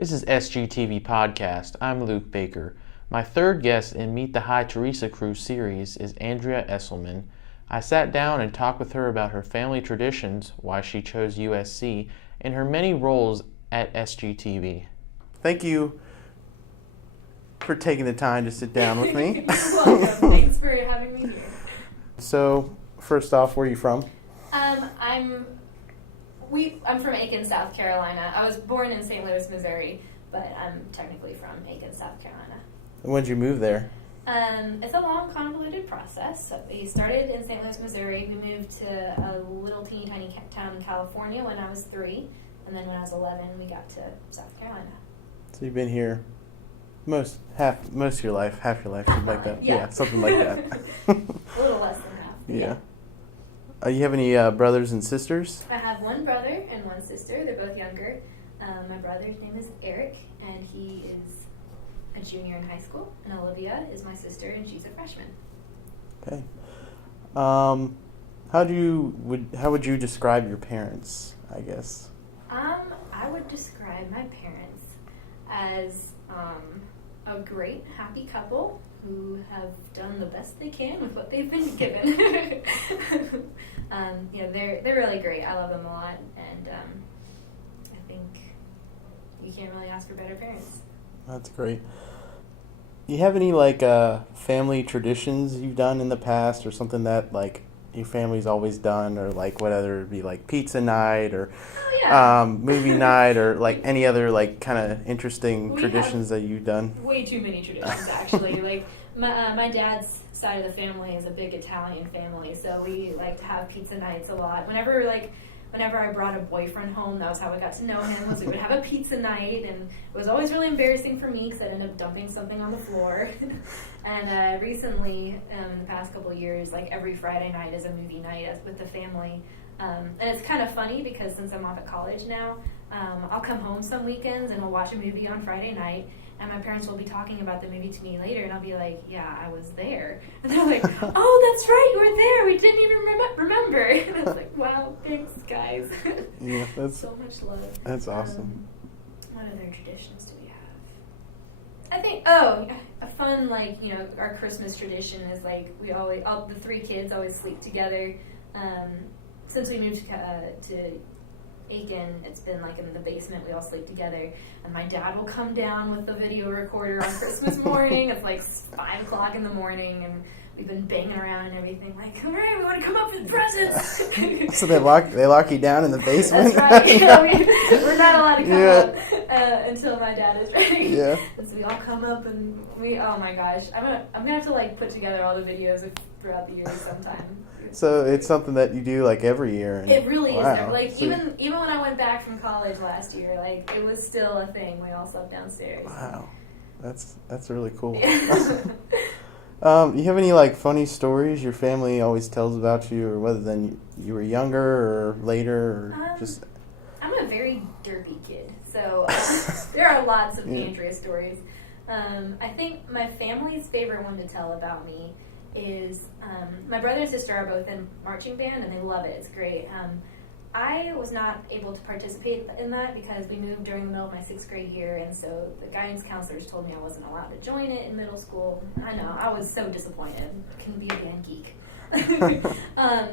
This is SGTV Podcast. I'm Luke Baker. My third guest in Meet the Hi Teresa Crew series is Andrea Esselman. I sat down and talked with her about her family traditions, why she chose USC, and her many roles at SGTV. Thank you for taking the time to sit down with me. You're welcome. Thanks for having me here. So, first off, where are you from? I'm from Aiken, South Carolina. I was born in St. Louis, Missouri, but I'm technically from Aiken, South Carolina. When did you move there? It's a long, convoluted process. So we started in St. Louis, Missouri. We moved to a little teeny tiny town in California when I was 3, and then when I was 11, we got to South Carolina. So you've been here most of your life, half your life, something like that. Yeah. Something like that. A little less than half. Yeah. You have any brothers and sisters? I have one brother and one sister. They're both younger. My brother's name is Eric, and he is a junior in high school. And Olivia is my sister, and she's a freshman. Okay. How would you describe your parents, I guess? I would describe my parents as a great, happy couple who have done the best they can with what they've been given. They're really great. I love them a lot, and I think you can't really ask for better parents. That's great. Do you have any family traditions you've done in the past, or something that your family's always done, or whether it be pizza night or movie night, or any other kind of interesting traditions that you've done? Way too many traditions, actually. My dad's side of the family is a big Italian family, so we like to have pizza nights a lot. Whenever I brought a boyfriend home, that was how I got to know him, was we would have a pizza night, and it was always really embarrassing for me because I'd end up dumping something on the floor. And recently, in the past couple of years, every Friday night is a movie night with the family. And it's kind of funny because since I'm off at college now, I'll come home some weekends and we'll watch a movie on Friday night, and my parents will be talking about the movie to me later, and I'll be like, yeah, I was there. And they're like, oh, that's right, you were there. We didn't even remember. And I was like, wow, thanks, guys. Yeah, that's so much love. That's awesome. What other traditions do we have? I think, a fun, our Christmas tradition is, all the 3 kids always sleep together. Since we moved to Aiken, it's been in the basement. We all sleep together, and my dad will come down with the video recorder on Christmas morning. It's 5 o'clock in the morning, and we've been banging around and everything. All right, we want to come up with presents. So they lock you down in the basement. That's right. We're not allowed to come up until my dad is ready. Yeah. And so we all come up, and oh my gosh, I'm gonna have to put together all the videos throughout the years sometime. So it's something that you do every year. And, it really wow. is. Even when I went back from college last year, it was still a thing. We all slept downstairs. Wow, that's really cool. Yeah. You have any funny stories your family always tells about you, or whether you were younger or later, or just? I'm a very derpy kid, so there are lots of Andrea stories. I think my family's favorite one to tell about me is my brother and sister are both in marching band, and they love it. It's great. I was not able to participate in that because we moved during the middle of my 6th grade year, and so the guidance counselors told me I wasn't allowed to join it in middle school. I know, I was so disappointed. Couldn't be a band geek.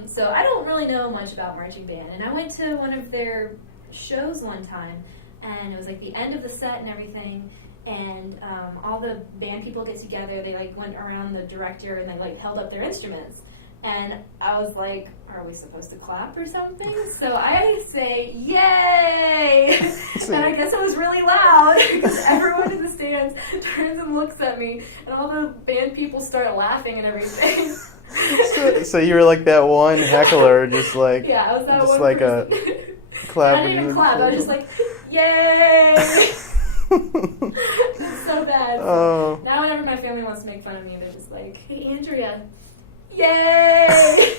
So I don't really know much about marching band, and I went to one of their shows one time, and it was the end of the set and everything, and all the band people get together. They went around the director, and they held up their instruments, and I was like, are we supposed to clap or something? So I say, yay! And I guess it was really loud because everyone in the stands turns and looks at me, and all the band people start laughing and everything. So you were that one heckler, just yeah, I was that just one a clap. I didn't even clap. I was just yay! It's so bad. So now whenever my family wants to make fun of me, they're just hey, Andrea, yay!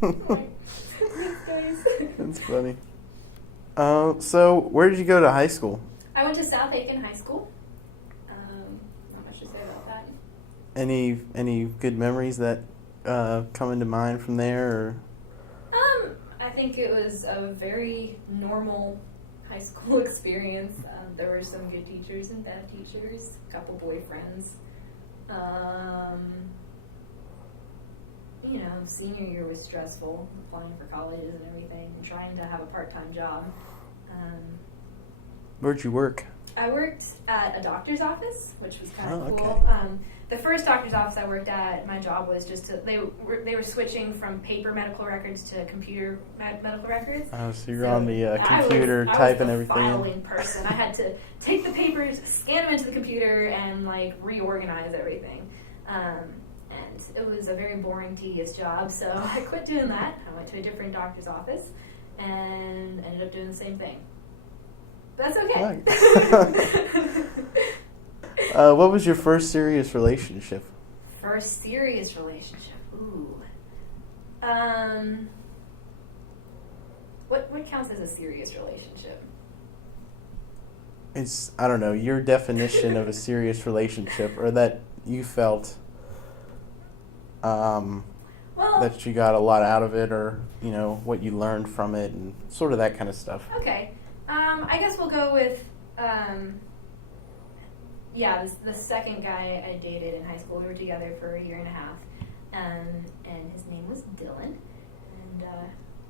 Thanks, guys. That's funny. So where did you go to high school? I went to South Aiken High School. Not much to say about that. Any good memories that come into mind from there? Or? I think it was a very normal high high school experience. There were some good teachers and bad teachers, a couple boyfriends. Senior year was stressful, applying for colleges and everything, and trying to have a part-time job. Where'd you work? I worked at a doctor's office, which was kind of cool. Okay. The first doctor's office I worked at, my job was just they were switching from paper medical records to computer medical records. Oh, so you're on the computer typing everything in. I was the filing person. I had to take the papers, scan them into the computer, and reorganize everything. And it was a very boring, tedious job, so I quit doing that. I went to a different doctor's office and ended up doing the same thing. But that's okay. Right. What was your first serious relationship? First serious relationship? Ooh. What counts as a serious relationship? It's, I don't know, your definition of a serious relationship, or that you felt that you got a lot out of it, or, what you learned from it, and sort of that kind of stuff. Okay. I guess we'll go with, the second guy I dated in high school. We were together for a year and a half, and his name was Dylan, and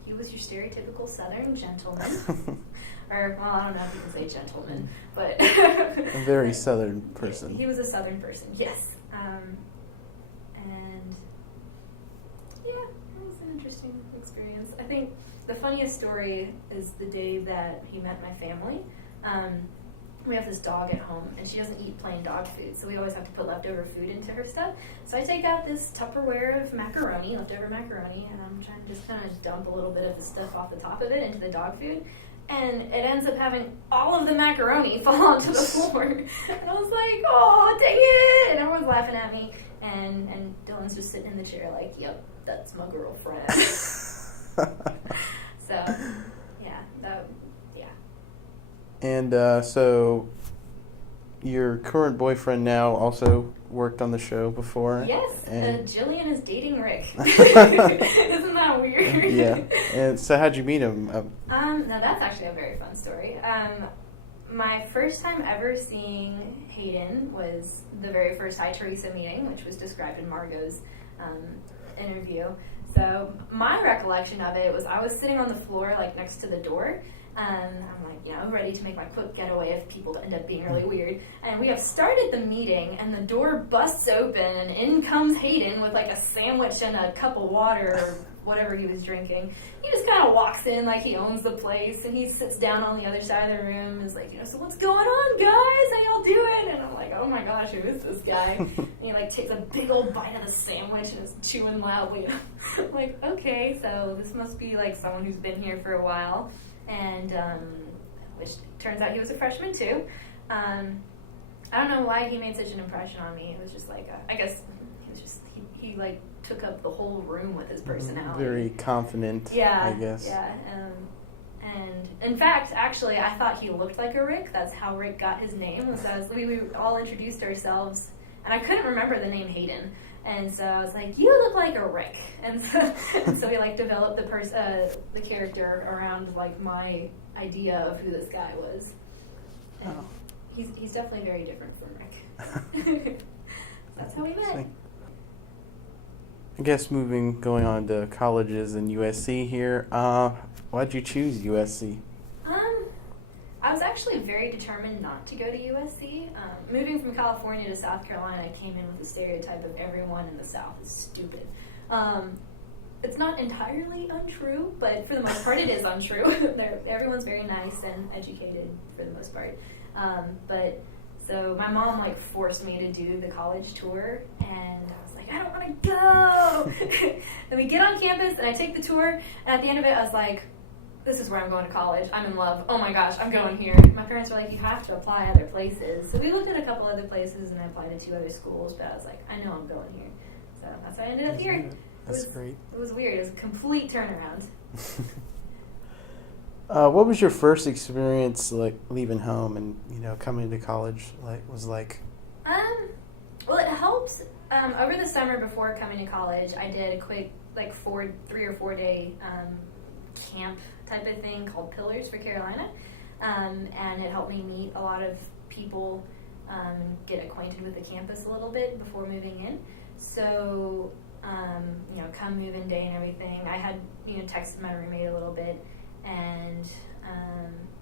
he was your stereotypical Southern gentleman. Or, well, I don't know if you can say gentleman, but... A very Southern person. He was a Southern person, yes. It was an interesting experience. I think the funniest story is the day that he met my family. We have this dog at home, and she doesn't eat plain dog food, so we always have to put leftover food into her stuff. So I take out this Tupperware of leftover macaroni, and I'm trying to just kind of dump a little bit of the stuff off the top of it into the dog food. And it ends up having all of the macaroni fall onto the floor. And I was like, oh, dang it! And everyone's laughing at me. And Dylan's just sitting in the chair like, yep, that's my girlfriend. So, yeah. And so your current boyfriend now also worked on the show before? Yes, and Jillian is dating Rick. Isn't that weird? Yeah. And so how'd you meet him? Now that's actually a very fun story. My first time ever seeing Hayden was the very first Hi Teresa meeting, which was described in Margot's interview. So my recollection of it was I was sitting on the floor next to the door. I'm ready to make my quick getaway if people end up being really weird. And we have started the meeting, and the door busts open, and in comes Hayden with a sandwich and a cup of water or whatever he was drinking. He just kind of walks in like he owns the place, and he sits down on the other side of the room and is like, so what's going on, guys? How y'all doing? And I'm like, oh my gosh, who is this guy? And he takes a big old bite of the sandwich and is chewing loudly. I'm like, okay, so this must be someone who's been here for a while. And which turns out he was a freshman too. I don't know why he made such an impression on me. It was just I guess he took up the whole room with his personality. Very confident, yeah, I guess. Yeah, and in fact, actually, I thought he looked like a Rick. That's how Rick got his name. So we all introduced ourselves, and I couldn't remember the name Hayden. And so I was like, you look like a Rick. And so we developed the character around my idea of who this guy was. And he's definitely very different from Rick. That's how we met. I guess going on to colleges in USC here, why'd you choose USC? I was actually very determined not to go to USC. Moving from California to South Carolina, I came in with the stereotype of everyone in the South is stupid. It's not entirely untrue, but for the most part it is untrue. Everyone's very nice and educated for the most part. But so my mom forced me to do the college tour, and I was like, I don't want to go. And we get on campus, and I take the tour, and at the end of it, I was like, this is where I'm going to college. I'm in love. Oh my gosh, I'm going here. My parents were like, you have to apply other places. So we looked at a couple other places, and I applied to 2 other schools, but I was like, I know I'm going here. So that's how I ended up here. That's great. It was weird. It was a complete turnaround. What was your first experience leaving home and coming to college was like? Well, it helps. Over the summer before coming to college, I did a quick 3 or 4 day camp type of thing called Pillars for Carolina. and it helped me meet a lot of people and get acquainted with the campus a little bit before moving in. So, come move-in day and everything, I had, texted my roommate a little bit, and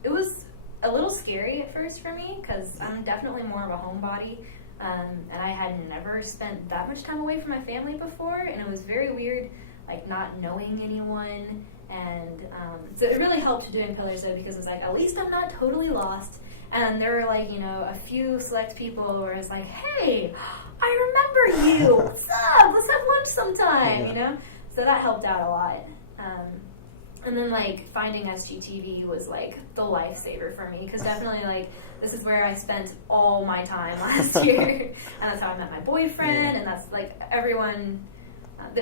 it was a little scary at first for me because I'm definitely more of a homebody, and I had never spent that much time away from my family before, and it was very weird, like not knowing anyone, and so it really helped doing Pillars though, because it was like, at least I'm not totally lost. And there were like, a few select people where it's like, hey, I remember you. What's up? Let's have lunch sometime, So that helped out a lot. And then like finding SGTV was like the lifesaver for me, because definitely like this is where I spent all my time last year, and that's how I met my boyfriend, and that's like everyone.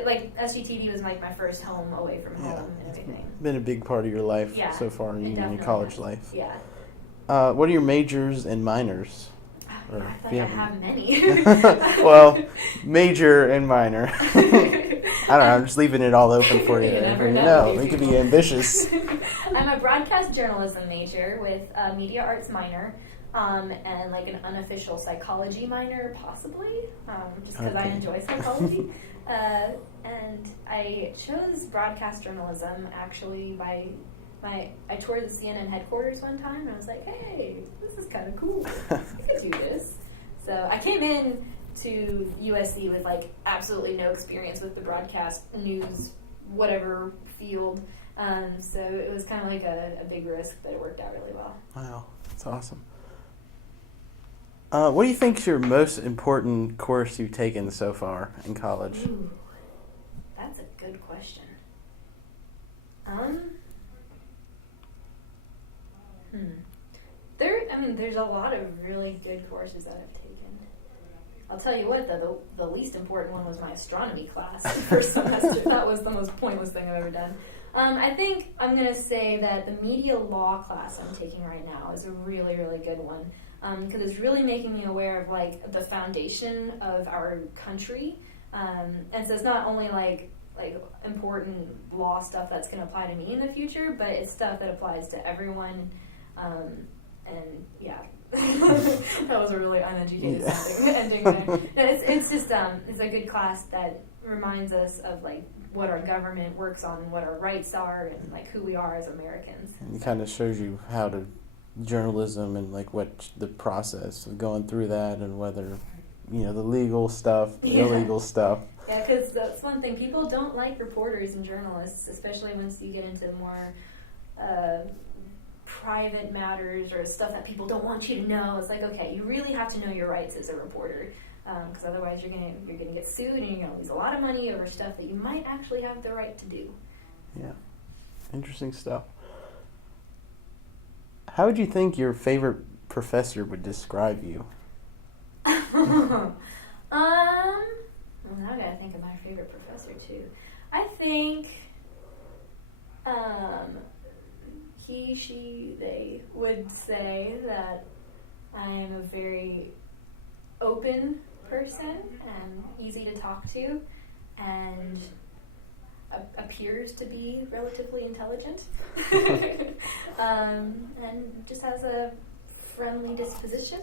Like SGTV was like my first home away from home and everything. It's been a big part of your life so far, in your college life. Yeah. What are your majors and minors? I thought I have many. Well, major and minor. I don't know, I'm just leaving it all open for you. You never know. We could be ambitious. I'm a broadcast journalism major with a media arts minor, and like an unofficial psychology minor, possibly, just because I enjoy psychology. And I chose broadcast journalism actually by I toured the CNN headquarters one time, and I was like, hey, this is kind of cool. I could do this. So I came in to USC with like absolutely no experience with the broadcast news, whatever field. So it was kind of like a big risk, but it worked out really well. Wow, that's awesome. What do you think is your most important course you've taken so far in college? Ooh, that's a good question. There's a lot of really good courses that I've taken. I'll tell you what, though, the least important one was my astronomy class the first semester. That was the most pointless thing I've ever done. I think I'm going to say that the media law class I'm taking right now is a really, really good one, because it's really making me aware of like the foundation of our country, and so it's not only like important law stuff that's going to apply to me in the future, but it's stuff that applies to everyone. And yeah, that was a really uneducated ending there. No, it's just it's a good class that reminds us of like what our government works on, what our rights are, and like who we are as Americans. And it kind of shows you how to journalism and like what the process of going through that, and whether the legal stuff, the illegal stuff. Yeah, because that's one thing, people don't like reporters and journalists, especially once you get into more private matters or stuff that people don't want you to know. It's like, okay, you really have to know your rights as a reporter, because otherwise you're gonna get sued and you're gonna lose a lot of money over stuff that you might actually have the right to do. Yeah, interesting stuff. How would you think your favorite professor would describe you? Well, now I gotta think of my favorite professor too. I think he, she, they would say that I am a very open person and easy to talk to, and appears to be relatively intelligent, and just has a friendly disposition.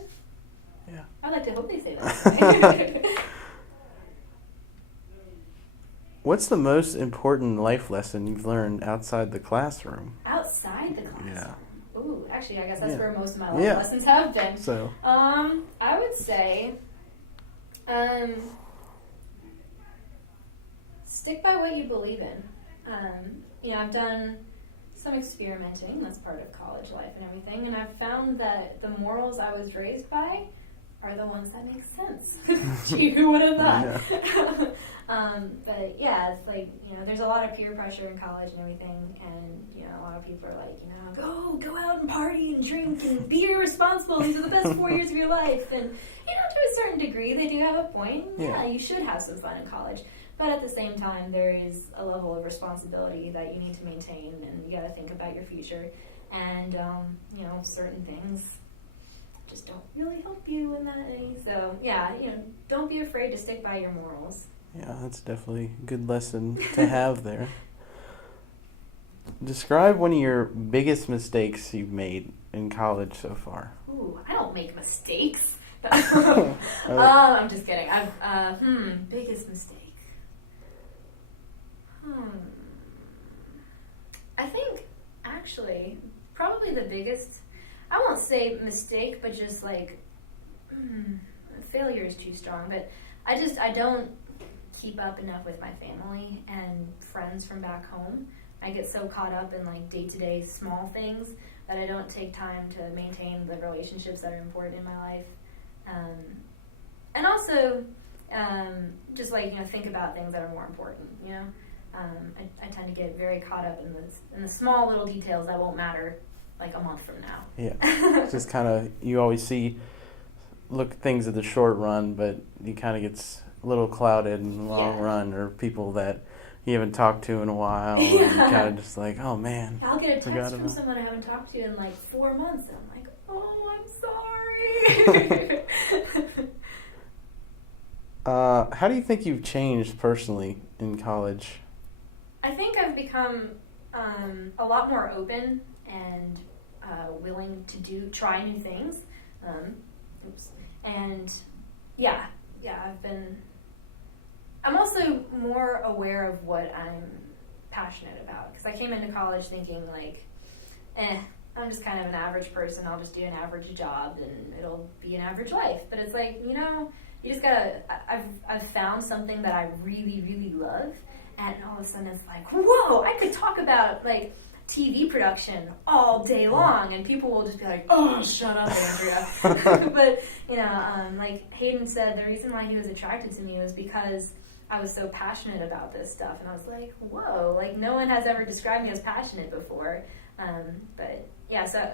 Yeah. I like to hope they say that. What's the most important life lesson you've learned outside the classroom? Outside the classroom? Yeah. Ooh, actually, I guess that's where most of my life lessons have been. So, I would say, stick by what you believe in. I've done some experimenting. That's part of college life and everything, and I've found that the morals I was raised by are the ones that make sense. Gee, who would have thought? Yeah. But yeah, it's like, there's a lot of peer pressure in college and everything, and, a lot of people are like, go out and party and drink and be irresponsible. These are the best 4 years of your life. And, to a certain degree, they do have a point. Yeah, you should have some fun in college. But at the same time, there is a level of responsibility that you need to maintain, and you got to think about your future. And, certain things just don't really help you in that way. So, yeah, don't be afraid to stick by your morals. Yeah, that's definitely a good lesson to have there. Describe one of your biggest mistakes you've made in college so far? Ooh, I don't make mistakes. I'm just kidding. Biggest mistake. I think, actually, probably the biggest, I won't say mistake, but just like, failure is too strong, but I don't keep up enough with my family and friends from back home. I get so caught up in like day-to-day small things that I don't take time to maintain the relationships that are important in my life. And also, just like, think about things that are more important, I tend to get very caught up in the small little details that won't matter like a month from now. Yeah, just kind of, you always look things at the short run, but you kind of gets a little clouded in the long run, or people that you haven't talked to in a while, and you kind of just like, oh man. I'll get a text from someone I haven't talked to in like 4 months, and I'm like, oh, I'm sorry. How do you think you've changed personally in college? I think I've become a lot more open and willing to try new things. And I'm also more aware of what I'm passionate about, because I came into college thinking like, I'm just kind of an average person, I'll just do an average job and it'll be an average life. But it's like, you just gotta, I've found something that I really, really love, and all of a sudden it's like, whoa, I could talk about like TV production all day long, and people will just be like, oh, shut up, Andrea. But, like Hayden said, the reason why he was attracted to me was because I was so passionate about this stuff, and I was like, whoa, like no one has ever described me as passionate before. But yeah, so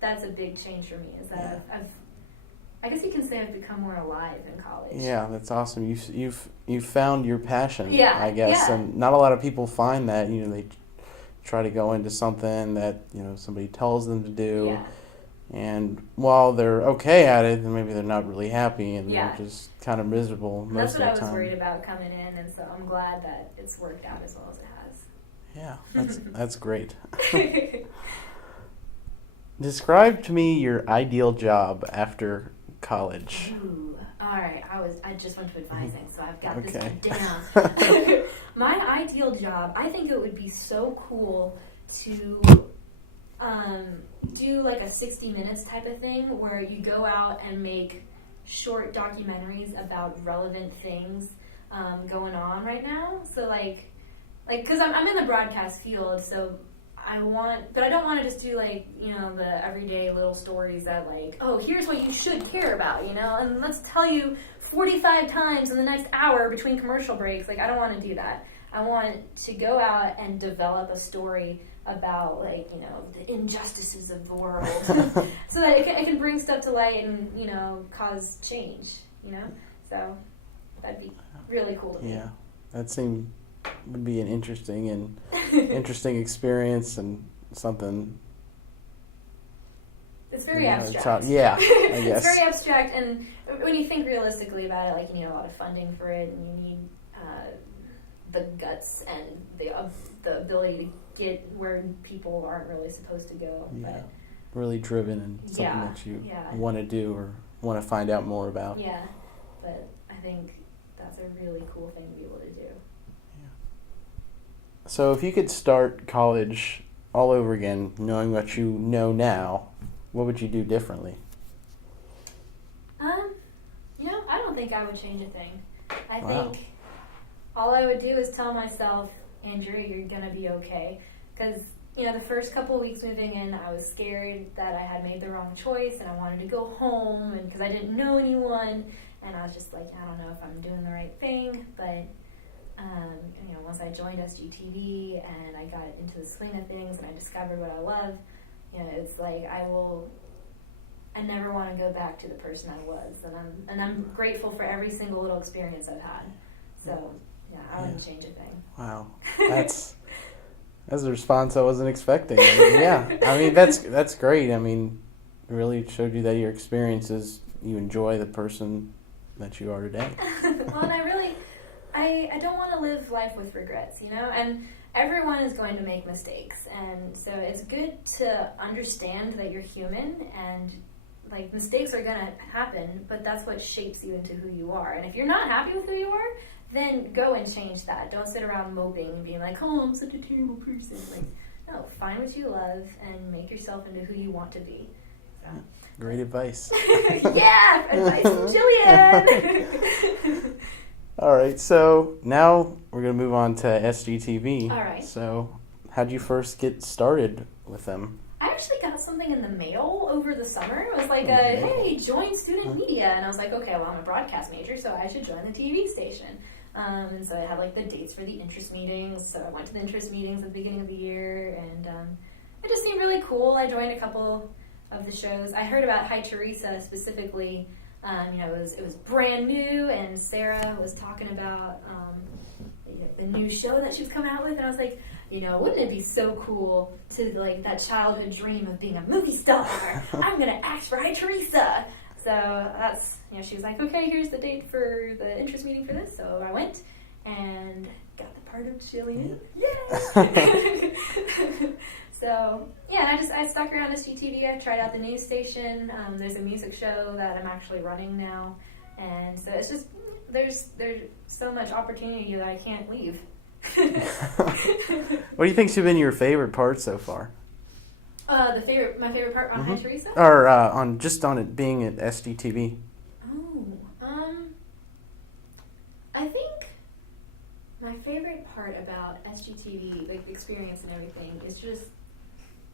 that's a big change for me, is that I guess you can say I've become more alive in college. Yeah, that's awesome. You've found your passion, I guess, and not a lot of people find that. They try to go into something that somebody tells them to do, and while they're okay at it, then maybe they're not really happy, and they're just kind of miserable most of the time. That's what I was worried about coming in, and so I'm glad that it's worked out as well as it has. Yeah, that's great. Describe to me your ideal job after college. Ooh, all right. I just went to advising, so I've got this one down. My ideal job, I think it would be so cool to do like a 60 Minutes type of thing, where you go out and make short documentaries about relevant things going on right now. So like, because I'm in the broadcast field, so I don't want to just do like, the everyday little stories that like, oh, here's what you should care about, and let's tell you 45 times in the next hour between commercial breaks. Like, I don't want to do that. I want to go out and develop a story about like, the injustices of the world so that I can bring stuff to light and, cause change, so that'd be really cool to me. Yeah, that would be an interesting experience, and something. It's very abstract. I guess. It's very abstract, and when you think realistically about it, like, you need a lot of funding for it, and you need the guts and the ability to get where people aren't really supposed to go. Yeah, but, really driven and something that you want to do or want to find out more about. Yeah, but I think that's a really cool thing to be able to do. So if you could start college all over again, knowing what you know now, what would you do differently? I don't think I would change a thing. I think all I would do is tell myself, Andrea, you're going to be okay. Because, the first couple of weeks moving in, I was scared that I had made the wrong choice, and I wanted to go home, and because I didn't know anyone, and I was just like, I don't know if I'm doing the right thing, but once I joined SGTV and I got into the swing of things and I discovered what I love, it's like I never want to go back to the person I was, and I'm grateful for every single little experience I've had. So I wouldn't change a thing. Wow, that's a response I wasn't expecting. That's great. It really showed you that your experiences, you enjoy the person that you are today. Well, and I don't want to live life with regrets, and everyone is going to make mistakes, and so it's good to understand that you're human, and like mistakes are gonna happen, but that's what shapes you into who you are. And if you're not happy with who you are, then go and change that. Don't sit around moping and being like, oh, I'm such a terrible person. Like, no, find what you love and make yourself into who you want to be. So. Great advice. Yeah, advice from Jillian. All right, so now we're going to move on to SGTV. All right. So how'd you first get started with them? I actually got something in the mail over the summer. It was like, hey, join student media. And I was like, okay, well, I'm a broadcast major, so I should join the TV station. And so I had like the dates for the interest meetings. So I went to the interest meetings at the beginning of the year, and it just seemed really cool. I joined a couple of the shows. I heard about Hi Teresa specifically. It was brand new, and Sarah was talking about the new show that she was coming out with, and I was like, wouldn't it be so cool to like that childhood dream of being a movie star? I'm gonna act for Hi Teresa. So that's, she was like, okay, here's the date for the interest meeting for this. So I went and got the part of Jillian. Yay! So, yeah, and I stuck around SGTV. I tried out the news station. There's a music show that I'm actually running now. And so it's just, there's so much opportunity that I can't leave. What do you think's been your favorite part so far? My favorite part on Hi Teresa? Or on it being at SGTV? I think my favorite part about SGTV, like the experience and everything, is just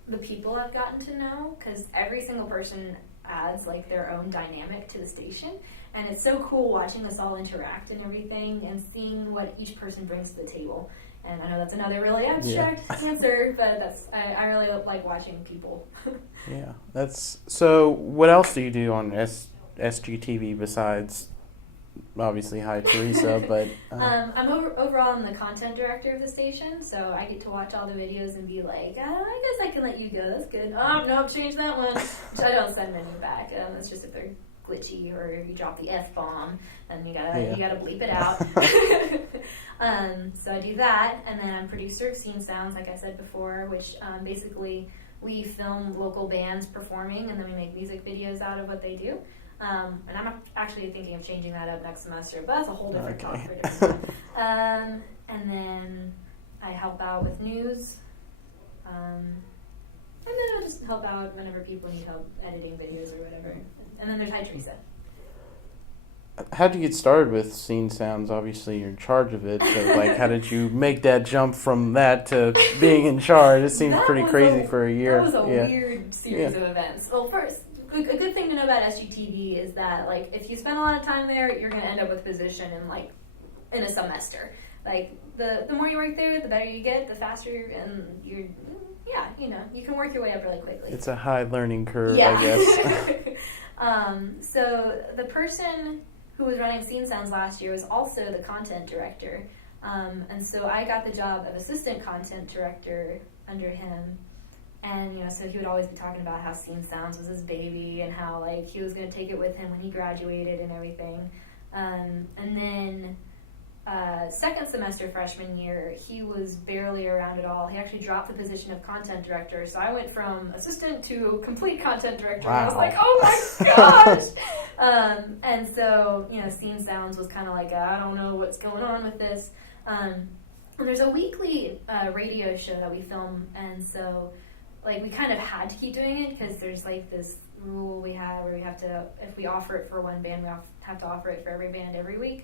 the people I've gotten to know, because every single person adds like their own dynamic to the station, and it's so cool watching us all interact and everything, and seeing what each person brings to the table. And I know that's another really abstract answer, but I really like watching people. Yeah, so what else do you do on SGTV besides obviously Hi Teresa? But I'm overall I'm the content director of the station, so I get to watch all the videos and be like, I guess I can let you go. That's good. Oh no, change that one. Which I don't send any back. It's just if they're glitchy or you drop the F-bomb, and you gotta bleep it out. So I do that, and then I'm producer of Scene Sounds, like I said before, which basically we film local bands performing, and then we make music videos out of what they do. And I'm actually thinking of changing that up next semester, but that's a whole different talk for a different time. And then I help out with news. And then I'll just help out whenever people need help editing videos or whatever. And then there's Hi Teresa. How'd you get started with Scene Sounds? Obviously, you're in charge of it. So, like, how did you make that jump from that to being in charge? It seems pretty crazy for a year. That was a weird series of events. Well, first, a good thing to know about SGTV is that, like, if you spend a lot of time there, you're going to end up with a position in a semester. Like, the more you work there, the better you get, the faster, and you can work your way up really quickly. It's a high learning curve, I guess. So the person who was running Scene Sounds last year was also the content director. And so I got the job of assistant content director under him. And, so he would always be talking about how Scene Sounds was his baby and how, like, he was going to take it with him when he graduated and everything. And then second semester freshman year, he was barely around at all. He actually dropped the position of content director. So I went from assistant to complete content director. Wow. And I was like, oh my gosh! And so, Scene Sounds was kind of like, I don't know what's going on with this. And there's a weekly radio show that we film, and so, like, we kind of had to keep doing it because there's, like, this rule we have where we have to, if we offer it for one band, we have to offer it for every band every week.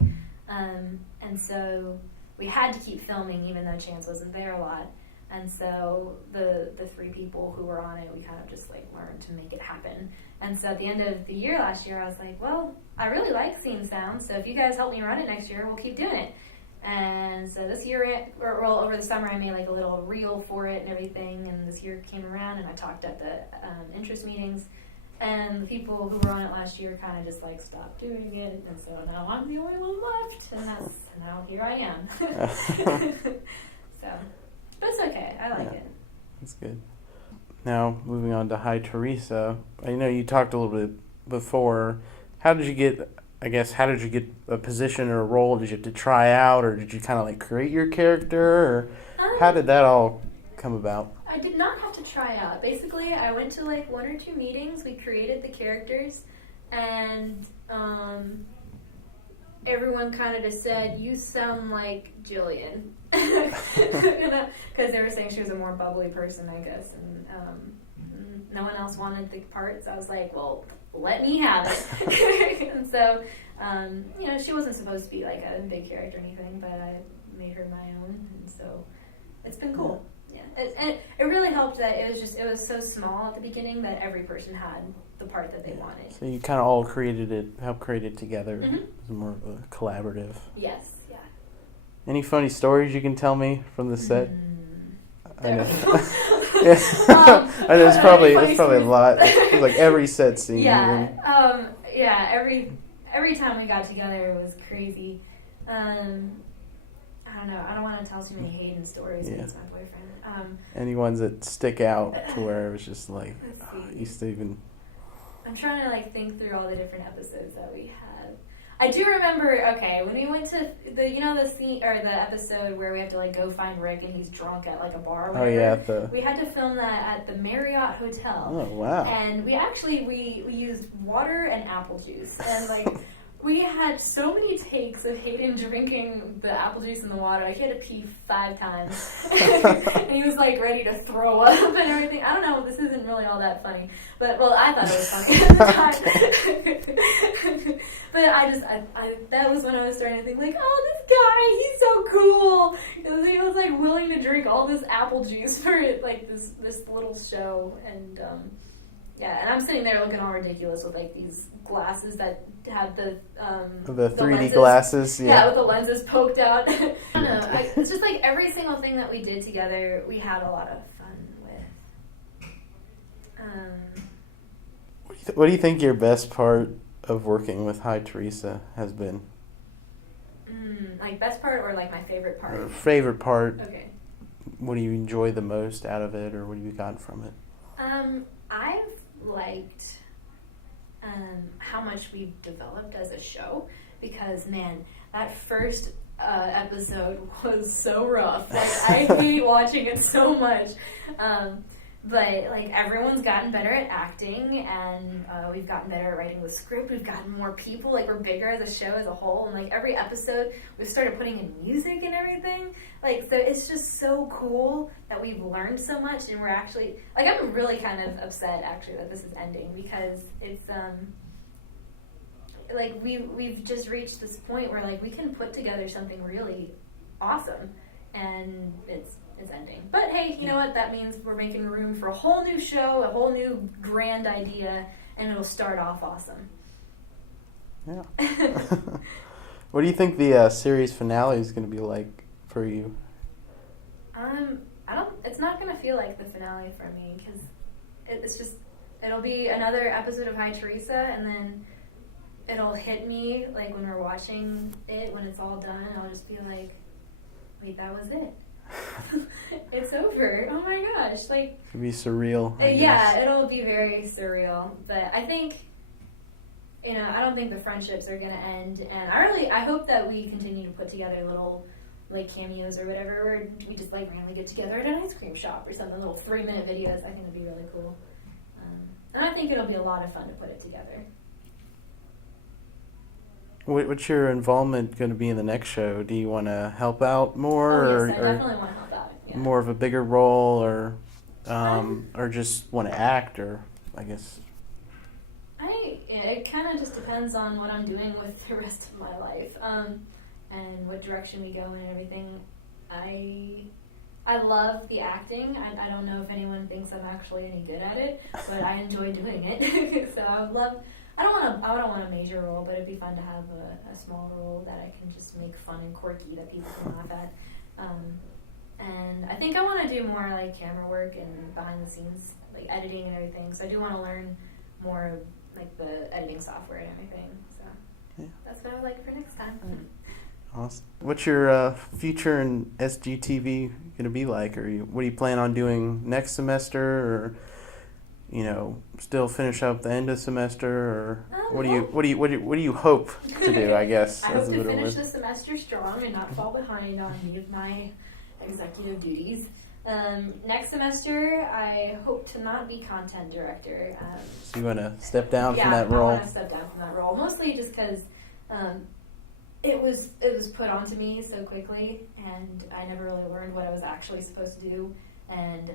And so we had to keep filming even though Chance wasn't there a lot. And so the three people who were on it, we kind of just, like, learned to make it happen. And so at the end of the year last year, I was like, well, I really like Scene Sounds, so if you guys help me run it next year, we'll keep doing it. And so this year, over the summer, I made like a little reel for it and everything. And this year came around, and I talked at the interest meetings. And the people who were on it last year kind of just like stopped doing it. And so now I'm the only one left, and now here I am. So, but it's okay. I like it. That's good. Now moving on to Hi Teresa. I know you talked a little bit before. How did you get a position or a role? Did you have to try out, or did you kind of like create your character? Or How did that all come about? I did not have to try out. Basically, I went to like 1 or 2 meetings. We created the characters, and everyone kind of just said, "You sound like Jillian," because they were saying she was a more bubbly person, I guess, and no one else wanted the part. So I was like, "Well, let me have it." And so, she wasn't supposed to be like a big character or anything, but I made her my own, and so it's been cool. Yeah, it really helped that it was so small at the beginning that every person had the part that they wanted. So you kind of all helped create it together. Mm-hmm. It was more of a collaborative. Yes, yeah. Any funny stories you can tell me from the set? I know. I know it's probably a lot. It's like every set scene. Yeah, every time we got together it was crazy. I don't know. I don't want to tell too many Hayden stories. He's my boyfriend. Any ones that stick out to where it was just like used to even. I'm trying to like think through all the different episodes that we had. I do remember. Okay, when we went to the scene or the episode where we have to like go find Rick and he's drunk at like a bar. Or whatever, we had to film that at the Marriott Hotel. Oh wow! And we used water and apple juice and like. We had so many takes of Hayden drinking the apple juice and the water. Like, he had to pee 5 times. And he was, like, ready to throw up and everything. I don't know. This isn't really all that funny. But, well, I thought it was funny at the time. But that was when I was starting to think, like, oh, this guy, he's so cool. Because he was, like, willing to drink all this apple juice for, like, this little show. And, and I'm sitting there looking all ridiculous with, like, these glasses that have the 3D lenses. glasses, with the lenses poked out. I don't know. It's just like every single thing that we did together, we had a lot of fun with. What do you think your best part of working with Hi Teresa has been? Like best part or like my favorite part? Or favorite part. Okay. What do you enjoy the most out of it, or what have you gotten from it? I've liked how much we've developed as a show, because man, that first episode was so rough. Like, I hate watching it so much. But like everyone's gotten better at acting, and we've gotten better at writing the script. We've gotten more people. Like, we're bigger as a show as a whole, and like every episode we've started putting in music and everything. Like, so it's just so cool that we've learned so much, and we're actually like, I'm really kind of upset actually that this is ending, because it's like we've just reached this point where like we can put together something really awesome, and it's ending. But hey, you know what? That means we're making room for a whole new show, a whole new grand idea, and it'll start off awesome. Yeah. What do you think the series finale is going to be like for you? It's not going to feel like the finale for me, because it'll be another episode of Hi Teresa, and then it'll hit me like when we're watching it, when it's all done, I'll just be like, wait, that was it. It's over. Oh my gosh. Like, it'll be surreal. Yeah, it'll be very surreal. But I think, I don't think the friendships are going to end. And I hope that we continue to put together little, like, cameos or whatever, where we just, like, randomly get together at an ice cream shop or something, little 3-minute videos. I think it'd be really cool. And I think it'll be a lot of fun to put it together. What's your involvement going to be in the next show? Do you want to help out more, I definitely want to help out. Yeah. More of a bigger role, or just want to act, or I guess? It kind of just depends on what I'm doing with the rest of my life, and what direction we go and everything. I love the acting. I don't know if anyone thinks I'm actually any good at it, but I enjoy doing it. So I would love. I don't want a major role, but it'd be fun to have a small role that I can just make fun and quirky that people can laugh at. And I think I want to do more like camera work and behind the scenes, like editing and everything. So I do want to learn more of like the editing software and everything. So that's what I would like for next time. Awesome. What's your future in SGTV going to be like? What do you plan on doing next semester, or still finish up the end of semester, or what do you hope to do? I guess I hope to finish the semester strong and not fall behind on any of my executive duties. Next semester, I hope to not be content director. So you want to step down from that I role? want to step down from that role, mostly just because it was put onto me so quickly, and I never really learned what I was actually supposed to do. And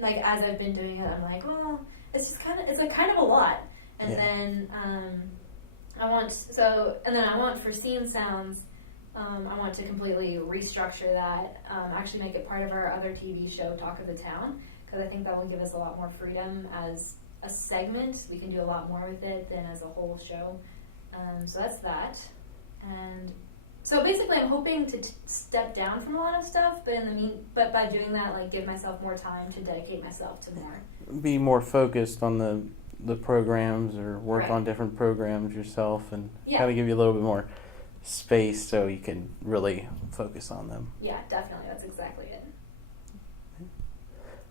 like as I've been doing it, I'm like, well, it's like kind of a lot. And then I want for Scene Sounds. I want to completely restructure that, actually make it part of our other TV show, Talk of the Town, because I think that will give us a lot more freedom as a segment. We can do a lot more with it than as a whole show. So that's that. And so basically I'm hoping to step down from a lot of stuff, but by doing that, like give myself more time to dedicate myself to more. Be more focused on the programs, or work Right. on different programs yourself, and Yeah. kind of give you a little bit more space so you can really focus on them. Yeah, definitely. That's exactly it.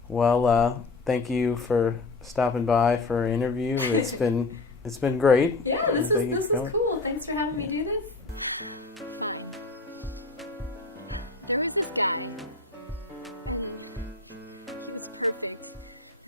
Well, thank you for stopping by for our interview. It's been great. Yeah, this Thank you is for coming. cool. Thanks for having me do this.